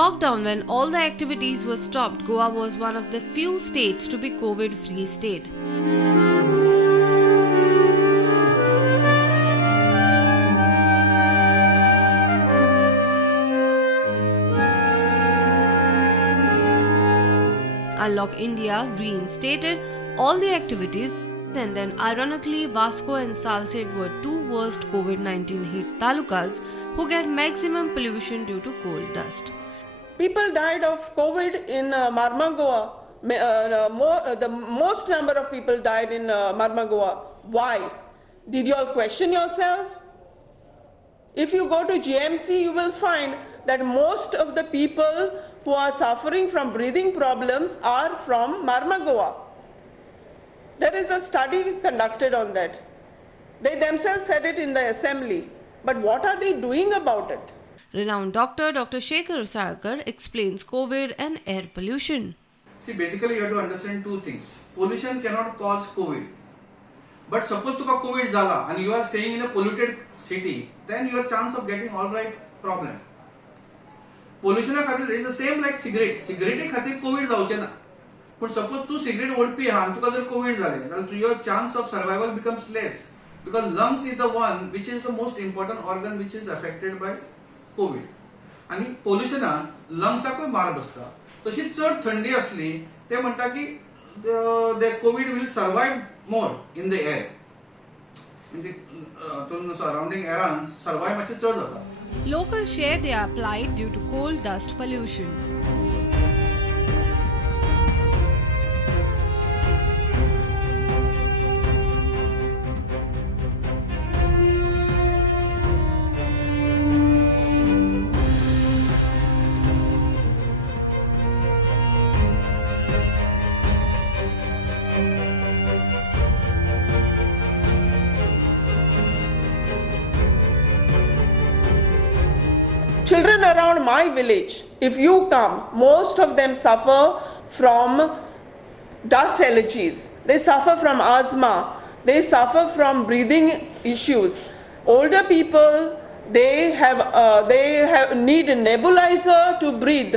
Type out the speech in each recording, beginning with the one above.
lockdown, when all the activities were stopped, Goa was one of the few states to be COVID-free state. Unlock India reinstated all the activities, and then ironically Vasco and Salsette were two worst COVID-19 hit talukas who get maximum pollution due to coal dust. People died of COVID in Marmagoa. The most number of people died in Marmagoa. Why? Did you all question yourself? If you go to GMC, you will find that most of the people who are suffering from breathing problems are from Marmagoa. There is a study conducted on that. They themselves said it in the assembly. But what are they doing about it? Renowned doctor Dr. Shekhar Sarkar explains COVID and air pollution. See, basically you have to understand two things. Pollution cannot cause COVID. But suppose you have COVID zala and you are staying in a polluted city, then your chance of getting all right problem. Pollution is the same like cigarette. Cigarette खातीर COVID जावचे ना. But suppose you cigarette ओडपी हा and तुका जर COVID जाले, then your chance of survival becomes less. Because lungs is the one which is the most important organ which is affected by COVID. आणि पोल्युशनान लंग्साकूय मार बसता. तशी चड थंडी असली ते म्हणटा की the COVID will survive more in the air. म्हणजे surrounding air survive मातशें चड जाता. Locals share their plight due to coal dust pollution. Children around my village, if you come, most of them suffer from dust allergies. They suffer from asthma. They suffer from breathing issues. Older people, they need a nebulizer to breathe.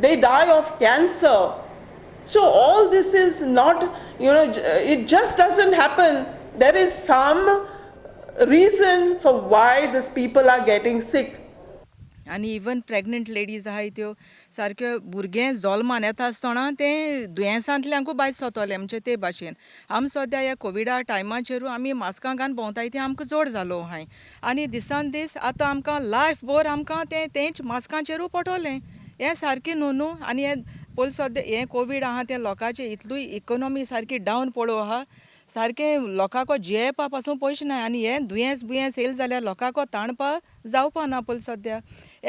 They die of cancer. So all this is not, it just doesn't happen. There is some reason for why these people are getting sick. आनी even pregnant ladies आहाय त्यो सारक्यो भुरगें जल्मान येता आसतना तें दुयेंसांतल्यानकूय भायर सतले म्हणजे ते भाशेन आमी सद्या ह्या कोविडा टायमाचेरूय आमी मास्कां घालून भोंवताय तें आमकां जोड जालो आहाय आनी दिसान दीस आतां आमकां लायफ भर आमकां तेंच मास्कांचेरूय पडटलें हें सारकें न्हू आनी हें पयलीं सद्या हें कोवीड आहा त्या लोकांचें इतलूय इकॉनॉमी सारकी डावन पडो आहा सारकें लोकांको जेवपा पासून पयशे ना आनी हें दुयेंस येयले जाल्यार लोकांको ताणपा जावपा ना पयलीं सद्या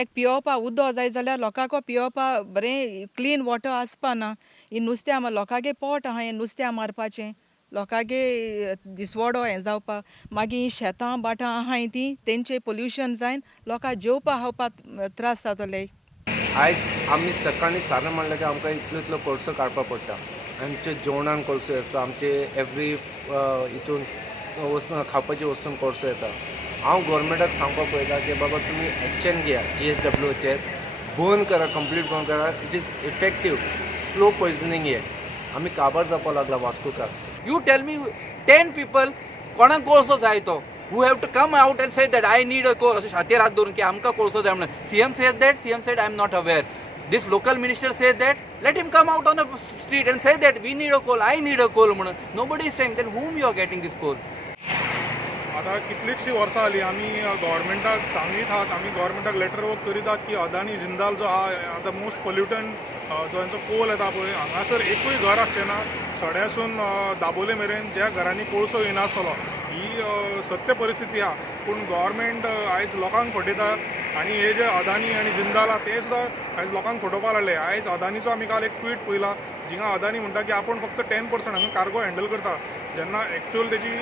एक पियोवपा उदक जाय जाल्यार लोकांको पियोवपा बरें क्लीन वॉटर आसपा ना ही नुस्त्या लोकांगे पोट आहा हें नुस्त्या मारपाचें लोकांगे दिसवडो हें जावपा मागीर ही शेतां बाटां आहाय तीं तेंचें पोल्युशन जायन लोकां जेवपा खावपा त्रास जातले आयज आमी सकाळीं सारन म्हणलें की आमकां इतलो इतलो कोळसो काडपा पडटा आमचे जेवणान कोळसो आसता आमचे एवरी हितून वस्तू खावपाची वस्तून कोळसो येता हांव गोवोरमेंटाक सांगपाक पळयता की बाबा तुमी एक्शन घेया GSWचेर बंद करा कंप्लीट बंद करा it is effective slow poisoning हे आमी काबार जावपा लागला Vascokar You tell me 10 people कोणाक कोळसो जाय तो who have to come out and say that I need a coal अशें छातयेर हात धरून की आमकां कोळसो जाय म्हणून CM says that CM said I am not aware this local minister says that let him come out on the street and say that we need a coal I need a coal म्हणून nobody is saying then whom you are getting this coal आता कितलीशीं वर्सां जालीं आमी गव्हर्मेंटाक सांगीत आहात आमी गव्हर्मेंटाक letter work करीत आहात की अदानी जिंदाल जो आहा द मोस्ट पोल्युटंट जो हांचो कोल येता पळय हांगासर एकूय घर आसचें ना सड्यासून दाबोले मेरेन ज्या घरांनी कोळसो येनासतलो ही सत्य परिस्थिती आहा पूण गव्हर्मेंट आयज लोकांक फटयता आनी हे जे अदानी आनी जिंदाल आहा ते सुद्दां आयज लोकांक फटोवपाक लागले आयज अदानीचो आमी काल एक ट्वीट पळयला जिंगा अदानी म्हणटा की आपूण फक्त 10% हांगा कार्गो हँडल करता जेन्ना एक्चुअल तेजी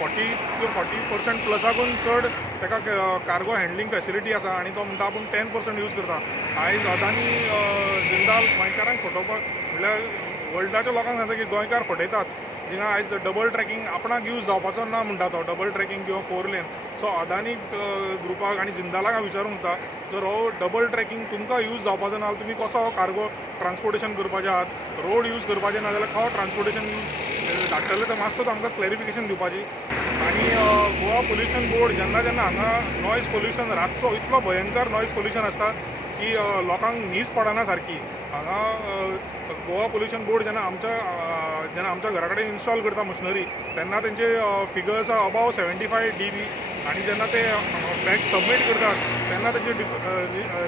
40% प्लसाकून चड ताका कार्गो हँडलिंग फॅसिलिटी आसा आनी तो म्हणटा आपूण 10% यूज करता आयज अदानी जिंदाल गोंयकारांक फटोवपाक म्हणल्यार वर्ल्डाच्या लोकांक सांगता की गोंयकार फटयतात जिंगा आयज डबल ट्रॅकिंग आपणाक यूज जावपाचो ना म्हणटा तो डबल ट्रॅकिंग किंवा 4 लेन. सो अदानी ग्रुपाक आनी जिंदालाक हांव विचारूंक वता, जर हो डबल ट्रॅकिंग तुमकां यूज जावपाचो ना तुमी कसो हो कार्गो ट्रान्सपोर्टेशन करपाचे आहात, रोड यूज करपाचे ना जाल्यार हांव ट्रान्सपोर्टेशन धाडटले तर मातसो आमकां क्लॅरिफिकेशन दिवपाची. आनी गोवा पोल्युशन बोर्ड जेन्ना जेन्ना हांगा नॉयज पोल्युशन रातचो इतलो भयंकर नॉयज पोल्युशन आसता की लोकांक न्हीज पडना सारकी. हांगा गोवा पोल्युशन बोर्ड जेन्ना आमच्या घरा कडेन इन्स्टॉल करता मशिनरी तेन्ना तेंचे फिगर्स अबाव 75 dB आनी जेन्ना ते बॅक सबमीट करतात तेन्ना तेंचे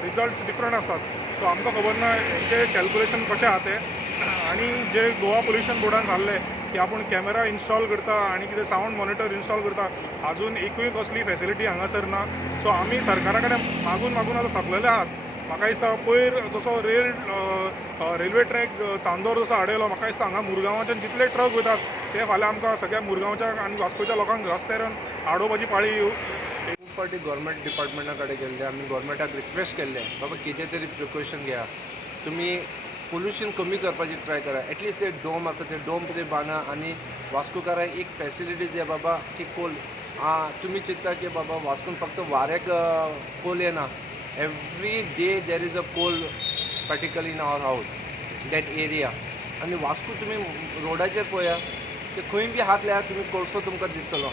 रिजल्ट्स डिफरंट आसतात. सो आमकां खबर ना हेंचे कॅल्क्युलेशन कशें आहा ते. आनी जे गोवा पोल्युशन बोर्डान सांगले की आपूण कॅमेरा इन्स्टॉल करता आनी कितें सावंड मॉनिटर इन्स्टॉल करता, आजून एकूय कसली फॅसिलिटी हांगासर ना. सो आमी सरकारा कडेन मागून आतां थकलेले आहात. म्हाका दिसता पयर जसो रेल्वे ट्रॅक चांदोर जसो हाडयलो, म्हाका दिसता हांगा मुरगांवाच्यान जितले ट्रक वतात ते फाल्यां आमकां सगळ्या मुरगांवच्या आनी वास्कोच्या लोकांक रस्त्यार हाडोवपाची पाळी येवं. खूब फावटी गव्हर्मेंट डिपार्टमेंटा कडेन गेल्ले, आमी गव्हर्मेंटाक रिक्वेस्ट केल्ले बाबा कितें तरी प्रिकॉशन घेया, तुमी पोल्युशन कमी करपाची ट्राय करा. एटलिस्ट ते डोम आसा ते डोम कितें बांदा आनी वास्कोकारांक एक फॅसिलिटीज दिया बाबा की कोल तुमी चिंतता की बाबा वास्कोन फक्त वाऱ्याक कोल येना. Every day there is a coal particle in our house that area. आनी वास्को तुमी रोडाचेर पळया ते खंय बी हात लायात तुमी कोळसो तुमकां दिसतलो.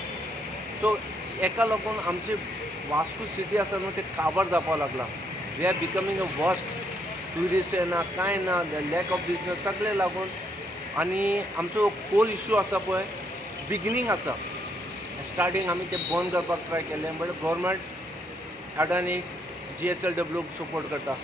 सो एका लागून आमची वास्को सिटी आसा न्हू ते काबार जावपाक लागला. We are becoming a worst. Tourist येना कांय ना, लॅक ऑफ बिजनस सगळे लागून. आनी आमचो कोल इश्यू आसा पळय बिगिनींग आसा, स्टार्टींग आमी ते बंद करपाक ट्राय केलें but government Adani GSLW support करता.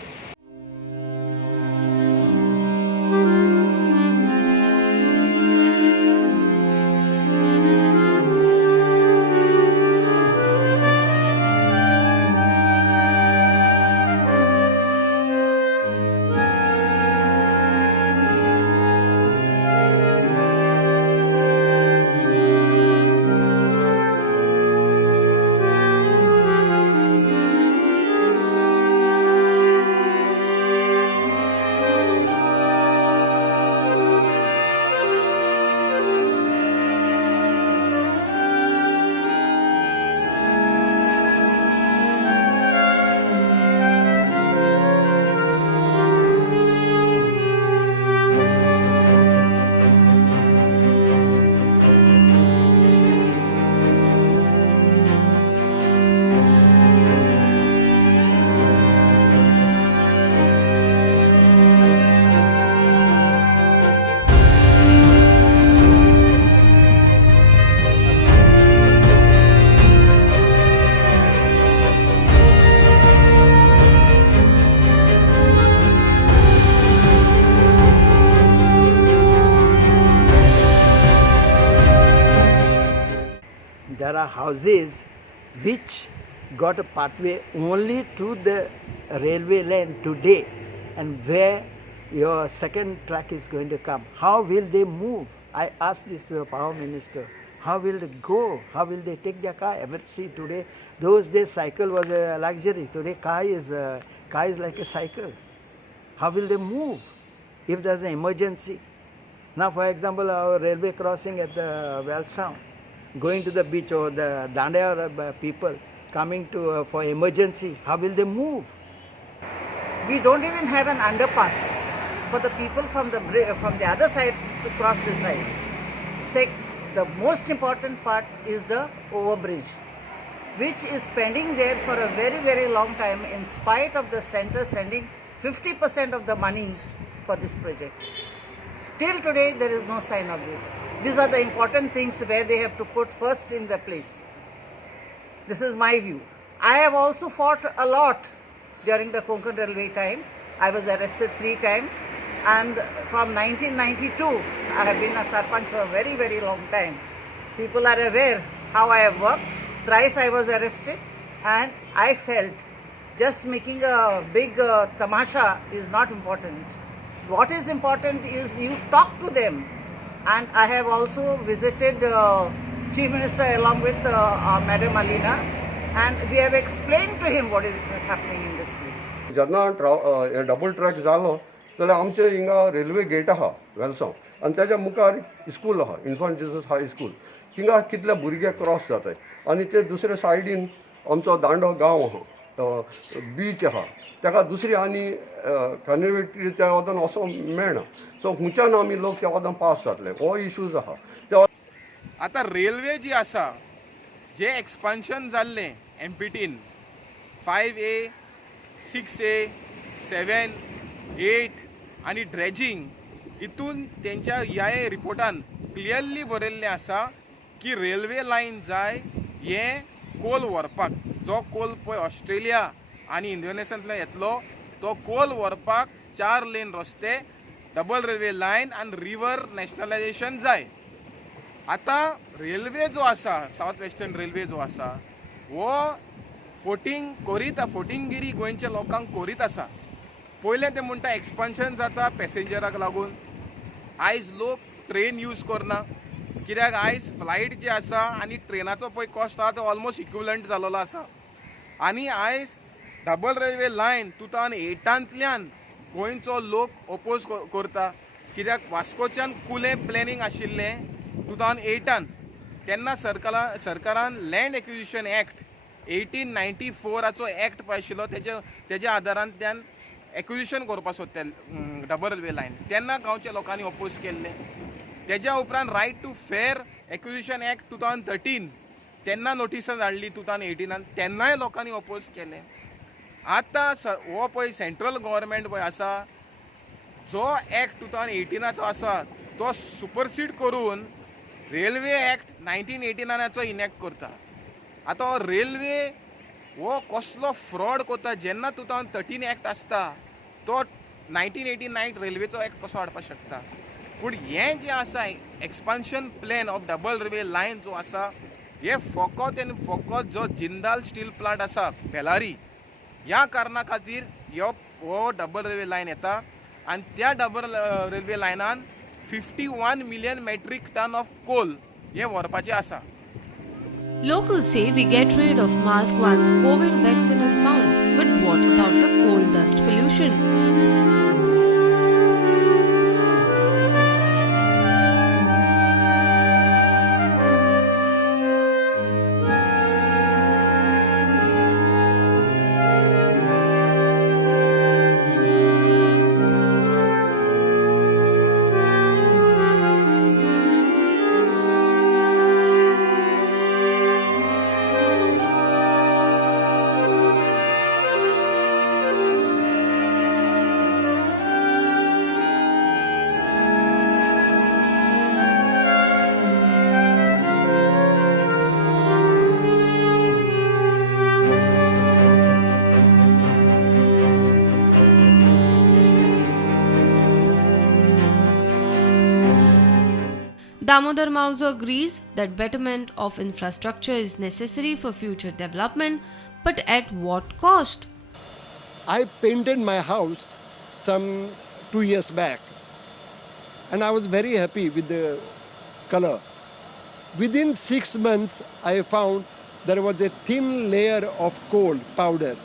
There are houses which got a pathway only to the railway line today, and where your second track is going to come. How will they move? I asked this power minister. How will they go? How will they take their car? Ever see today? Those days cycle was a luxury. Today car is like a cycle. How will they move if there's an emergency? Now, for example, our railway crossing at the Wellsound, going to the beach, or the Dandaya people coming to for emergency, how will they move? We don't even have an underpass for the people from the other side to cross this side. The most important part is the overbridge, which is pending there for a very, very long time, in spite of the centre sending 50% of the money for this project. Till today, there is no sign of this. These are the important things where they have to put first in the place. This is my view. I have also fought a lot during the Konkan railway time. I was arrested 3 times, and from 1992, I have been a sarpanch for a very, very long time. People are aware how I have worked. Thrice I was arrested, and I felt just making a big tamasha is not important. What is important is you talk to them. And I have also visited Chief Minister along with Madam Alina, and we have explained to him what is happening in this place. जेन्ना double track जालो जाल्यार आमचे हिंगा railway gate आहा वेलसांव आनी तेज्या मुखार school आहा, इन्फंट जिजस हाय स्कूल. थिंगा कितले भुरगे क्रॉस जाताय आनी ते दुसरे सायडीन आमचो दांडो गांव आहा, बीच आहा, ताका दुसरी आनी कनेक्टिविटी त्या वदान वचोंक मेळना. सो हुंच्यान आमी लोक त्या वदान पास जातले, हो इश्यूज आहा. आतां रेल्वे जी आसा, जे एक्सपान्शन जाल्लें एमपीटीन 5A, 6A, 7, 8 आनी ड्रेजिंग, हितून तेंच्या ह्या रिपोर्टान क्लियरली बरयल्लें आसा की रेल्वे लायन जाय हें कोल व्हरपाक. जो कोल पळय ऑस्ट्रेलिया आनी इंडोनेशियांतल्यान येतलो, तो कोल व्हरपाक 4 लेन रस्ते, डबल रेल्वे लायन आनी रिवर नॅशनलायजेशन जाय. आतां रेल्वे जो आसा, सावथ वेस्टर्न रेल्वे जो आसा, हो फोटिंगगिरी गोंयच्या लोकांक करीत आसा. पयलें ते म्हणटा एक्सपान्शन जाता पॅसेंजराक लागून. आयज लोक ट्रेन यूज करना, कित्याक आयज फ्लायट जे आसा आनी ट्रेनाचो पळय कॉस्ट आसा तो ऑलमोस्ट इक्विवलंट जालोलो आसा. आनी आयज डबल रेल्वे लायन 2008 गोंयचो लोक ओपोज करता, कित्याक वास्कोच्यान कुलें प्लॅनिंग आशिल्लें 2008 तेन्ना सरकारान लँड एक्विजिशन एक्ट 1894 एक्ट पळय आशिल्लो, तेज्या आदारान त्यान एक्विजिशन करपाक सोदते डबल रेल्वे लायन. तेन्ना गांवच्या लोकांनी ओपोज केल्लें. तेज्या उपरांत right to fair acquisition act 2013 तेन्ना नोटिसां धाडली 2018 तेन्नाय लोकांनी ओपोज केलें. आतां हो पळय सेंट्रल गव्हर्मेंट पळय आसा, जो एक्ट 2018 आसा तो सुपरसीड करून रेल्वे एक्ट 1989 इनॅक्ट करता. आतां हो रेल्वे हो कसलो फ्रॉड करता. जेन्ना 2013 एक्ट आसता तो 1989 रेल्वेचो एक्ट कसो हाडपाक शकता. पूण हें जें आसा expansion plan of double railway line जो आसा, हे फकत आनी फकत जो जिंदाल स्टील प्लांट आसा बेलारी, ह्या कारणा खातीर हो डबल रेल्वे लायन येता. आनी त्या डबल रेल्वे लायनान 51 million metric ton of coal हे व्हरपाचें आसा. Locals say we get rid of mask once COVID vaccine is found. But what about the coal dust pollution? Damodar Mauser agrees that betterment of infrastructure is necessary for future development, but at what cost? I painted my house some 2 years back and I was very happy with the color. Within 6 months, I found there was a thin layer of coal powder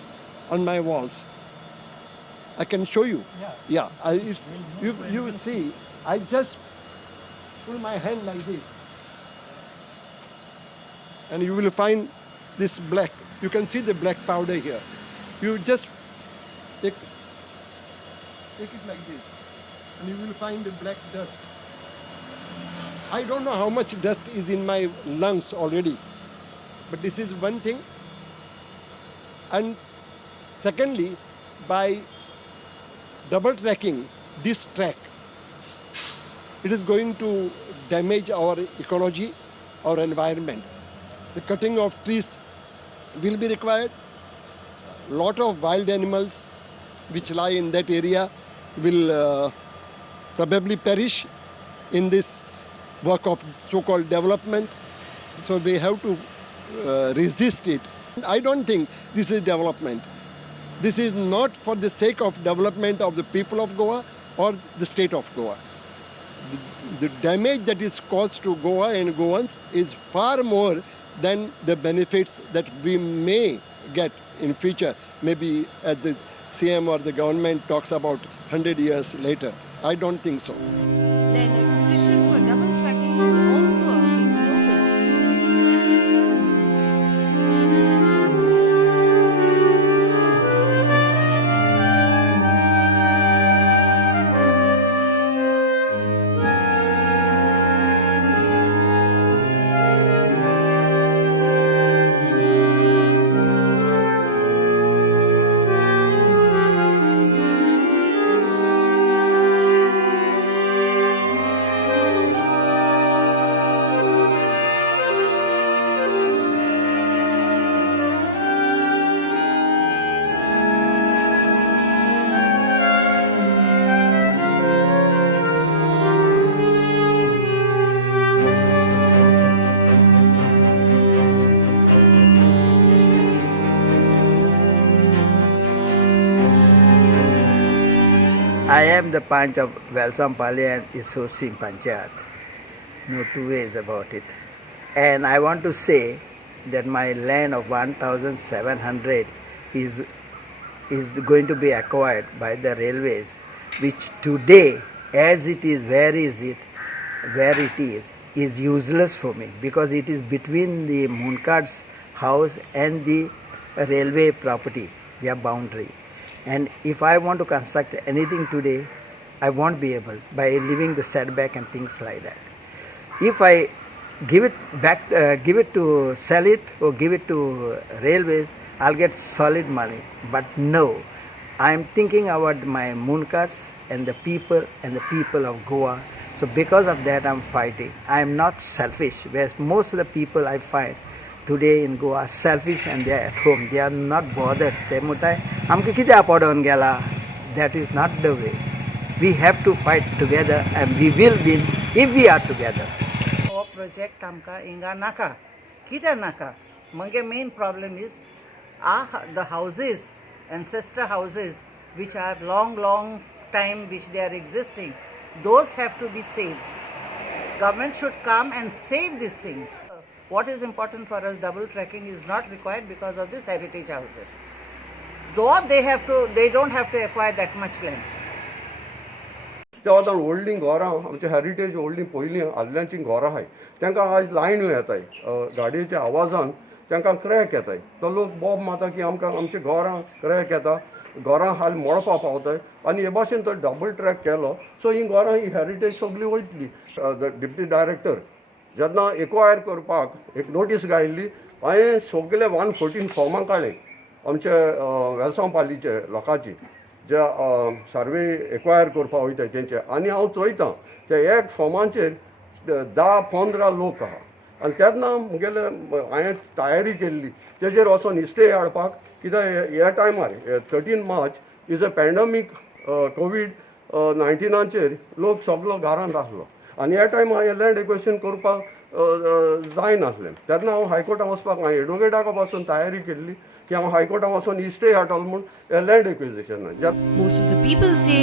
on my walls. I can show you. You see, I just pull my hand like this and you will find this black. You can see the black powder here. You just take it like this and you will find the black dust. I don't know how much dust is in my lungs already, but this is one thing. And secondly, by double tracking this track, it is going to damage our ecology, our environment. The cutting of trees will be required. Lot of wild animals which lie in that area will probably perish in this work of so-called development. So we have to resist it. I don't think this is development. This is not for the sake of development of the people of Goa or the state of Goa. The damage that is caused to Goa and Goans is far more than the benefits that we may get in future, maybe as the CM or the government talks about 100 years later. I don't think so. Land acquisition I am the Panch of Valsampally and Isosim Panchayat. No two ways about it. And I want to say that my land of 1,700 is going to be acquired by the railways, which today, as it is, where it is useless for me, because it is between the Mooncard's house and the railway property, their boundary. And if I want to construct anything today, I won't be able, by leaving the setback and things like that. If I give it back, sell it or give it to railways, I'll get solid money. But no, I'm thinking about my Mooncards and the people of Goa. So because of that, I'm fighting. I'm not selfish, whereas most of the people I find today in Goa are selfish and they are at home. They are not bothered. They mutai, amke kiti apadon gela. That is not the way. We have to fight together and we will win if we are together. Our project amka inga naka. Kita naka. Mange main problem is the houses, ancestor houses, which are long time which they are existing, those have to be saved. Government should come and save these things. What is important for us, double tracking is not required because of these heritage houses. Though they don't have to acquire that much land. त्या आतां व्हडलीं घरां आमचे heritage व्हडलीं पयलीं आदल्यांचीं घरां आहाय तांकां आज लायन्यो येताय गाडयेच्या आवाजान तांकां क्रॅक येताय तो लोक बोब माता की आमकां आमची घरां क्रॅक येता घरां हाल मोडपा पावताय आनी हे भाशेन तो डबल ट्रॅक केलो सो ही घरां ही हेरिटेज सगळी वयतली डिप्टी डायरेक्टर जेन्ना एक्वायर करपाक एक नोटीस घायिल्ली हांवें सगळे 114 फॉर्मां काडले आमचे वेलसांवपालीचे लोकांची जे सर्वे एक्वायर करपाक वयताय तेंचे आनी हांव चोयतां ते एक फॉर्मांचेर 10-15 लोक आहा आनी तेन्ना मुगेले हांवें तयारी केल्ली तेजेर वचोन इस्टे हाडपाक कित्याक ह्या टायमार 13 मार्च इज अ पॅन्डमीक कोवीड-19चेर लोक सगळो घरांत आसलो आनी ह्या टायमार हांवें लँड एक्विजिशन करपाक जायनासलें तेन्ना हांव हायकोर्टान वचपाक हांवें एडवोकेटाक पासून तयारी केल्ली की हांव हायकोर्टान वचोन इस्टे हाडटलो म्हूण land एक्विजिशनाक. Most of the people say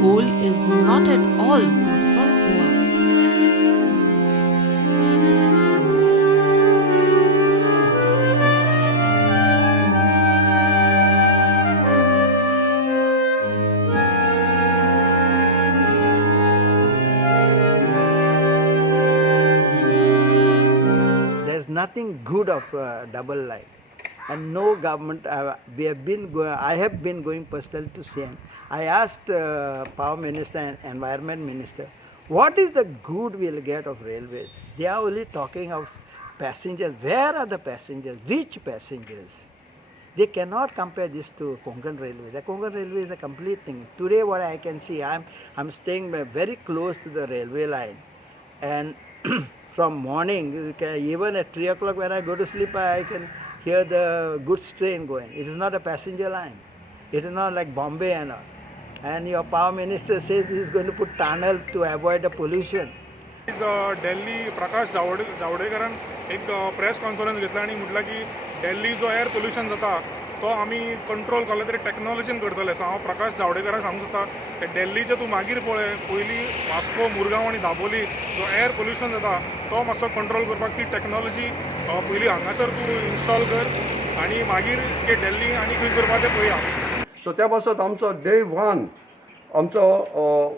coal is not at all good for Goa. There's nothing good of double line. And no government, I have been going personally to CM. I asked Power Minister and Environment Minister, what is the good we'll get of railways? They are only talking of passengers. Where are the passengers? Which passengers? They cannot compare this to Konkan Railway. The Konkan Railway is a complete thing. Today what I can see, I'm staying very close to the railway line. And from morning, even at 3 o'clock when I go to sleep, I can hear the goods train going. It is not a passenger line. It is not like Bombay and all. And your power minister says he is going to put tunnel to avoid the pollution. Delhi Prakash जावडेकरान एक press conference घेतला आनी म्हटलं की दिल्ली जो air pollution जाता तो आमी कंट्रोल केलो तरी टॅक्नॉलॉजीन करतले. सो हांव प्रकाश जावडेकराक सांगूंक सोदता की दिल्लीचे तूं मागीर पळय पयलीं वास्को मुरगांव आनी दाबोली जो एअर पोल्युशन जाता तो मातसो कंट्रोल करपाक ती टॅक्नॉलॉजी पयलीं हांगासर तूं इन्स्टॉल कर आनी मागीर ते दिल्ली आनी खंय करपा तें पळया. सो त्या पासत आमचो डे 1 आमचो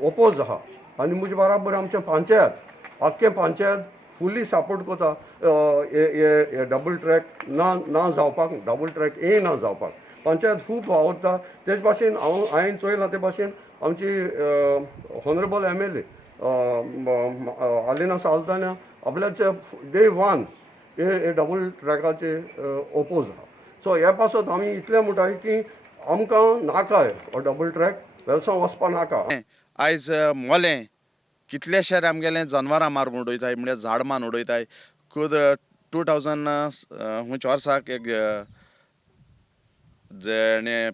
ओपोज आहा आनी म्हजे बराबर आमचें पंचायत आख्खें पंचायत फुल्ली सपोर्ट करता हे डबल ट्रॅक ना जावपाक डबल ट्रॅक ना जावपाक पंचायत खूब वावरता तेच भाशेन हांवें चोयलां ते भाशेन आमची हॉनरेबल MLA आलिना साल्ताना आपल्याचे डे 1 हे डबल ट्रॅकाचे ओपोज आहा. सो ह्या पासत आमी इतलें म्हणटाय की आमकां नाकाय हो डबल ट्रॅक वेलसांव वचपा नाका. आयज मोलें कितलेशे आमगेलें जनवरां मारून उडयताय म्हणजे झाड मान उडयताय. खुद 2000 वर्साक एक जेणे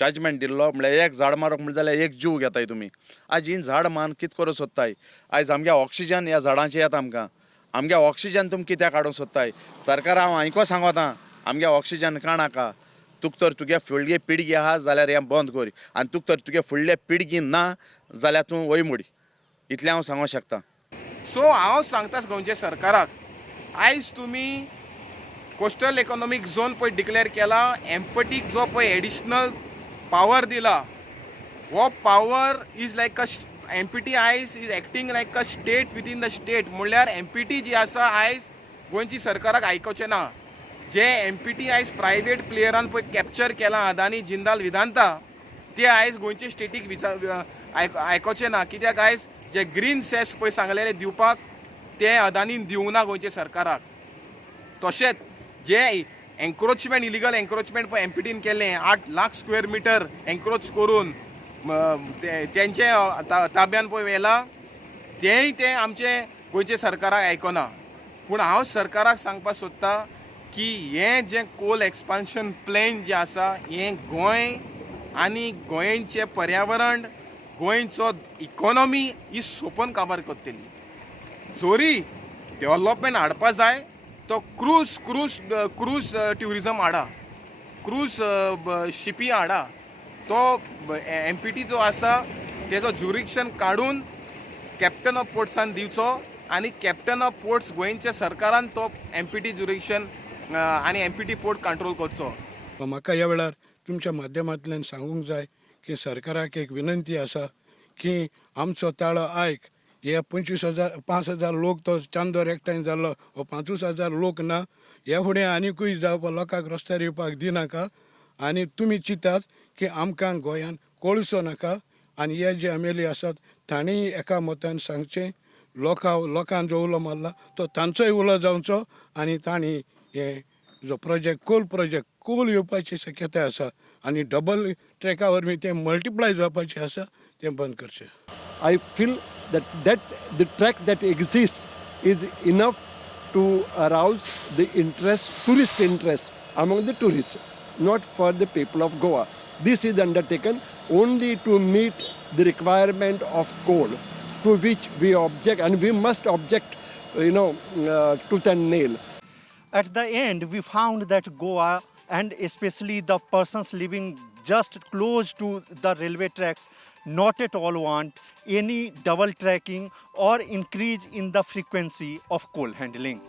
जजमेंट दिल्लो म्हळ्यार एक झाड मारप म्हणलें जाल्यार एक जीव घेताय तुमी. आज ही झाड मान कितें करूं सोदताय आयज आमगे ऑक्सिजन ह्या झाडांचें येता आमगे ऑक्सिजन तुमी कित्याक काडूंक सोदताय. सरकार हांव आयको सांगोता आमगे ऑक्सिजन काणाका तुका तर तुगे फुडली पिळगी आहा जाल्यार हें बंद कर आनी तुका तर तुगे फुडले पिळगी ना जाल्यार तूं वय मोडी इतलें हांव सांगूंक शकता. सो हांव सांगता गोंयच्या सरकाराक आयज तुमी कोस्टल इकॉनॉमीक झोन पळय डिक्लेअर केला, एम्पटीक जो पळय एडिशनल पावर दिला, हो power is like a MPT आयज is acting like a state within the state. म्हणल्यार एमपीटी जी आसा आयज गोंयची सरकाराक आयकोचें ना. जे एमपीटी आयज प्रायवेट प्लेयरान पळय कॅप्चर केला अदानी जिंदाल वेदांता, ते आयज गोंयचे स्टेटीक आयकोचें ना. कित्याक आयज जे ग्रीन सेस पळय सांगलेले दिवपाक ते अदानीन दिवंक ना गोंयच्या सरकाराक. तशेंच जे एन्क्रोचमेंट इलिगल एन्क्रोचमेंट पळय एमपीटीन केलें 8 लाख स्क्वेअर मिटर एन्क्रोच करून तेंचे ताब्यान पळय व्हेला, तेंय ते आमचे गोंयचे सरकाराक आयकना. पूण हांव सरकाराक सांगपाक सोदतां की हें जें कोल एक्सपान्शन प्लॅन जें आसा हें गोंय आनी गोंयचें पर्यावरण, गोंयचो इकॉनॉमी ही सोंपोवन काबार करतली. जोरी डेव्हलपमेंट हाडपा जाय तो क्रूज ट्युरिजम हाडा, क्रूज शिपी हाडा. तो एमपीटी जो आसा तेजो ज्युरिक्शन काडून कॅप्टन ऑफ पोर्ट्सान दिवचो आनी कॅप्टन ऑफ पोर्ट्स गोंयच्या सरकारान तो एमपीटी ज्युरिक्शन आनी एमपीटी पोर्ट कंट्रोल करचो. म्हाका ह्या वेळार तुमच्या माध्यमांतल्यान सांगूंक जाय की सरकाराक एक विनंती आसा की आमचो ताळो आयक. हे 5,000 लोक तो चांदोर एकठांय जाल्लो, हो 5,000 लोक ना. ह्या फुडें आनिकूय जावपा लोकांक रस्त्यार येवपाक दिनाका. आनी तुमी चिंतात की आमकां गोंयान कोळसो नाका आनी हे जे एमएलए आसात तांणीय एका मतान सांगचें. लोकांन जो उलो मारला तो तांचोय उलो जावचो आनी तांणी हे जो कोल येवपाची शक्यताय आसा आनी डबल ट्रॅका वरवीं तें मल्टिप्लाय जावपाचें आसा तें बंद करचें. I feel that the track that exists is enough to arouse the tourist interest among the tourists, not for the people of Goa. This is undertaken only to meet the requirement of coal, to which we object, and we must object, tooth and nail. At the end, we found that Goa, and especially the persons living just close to the railway tracks, not at all want any double tracking or increase in the frequency of coal handling.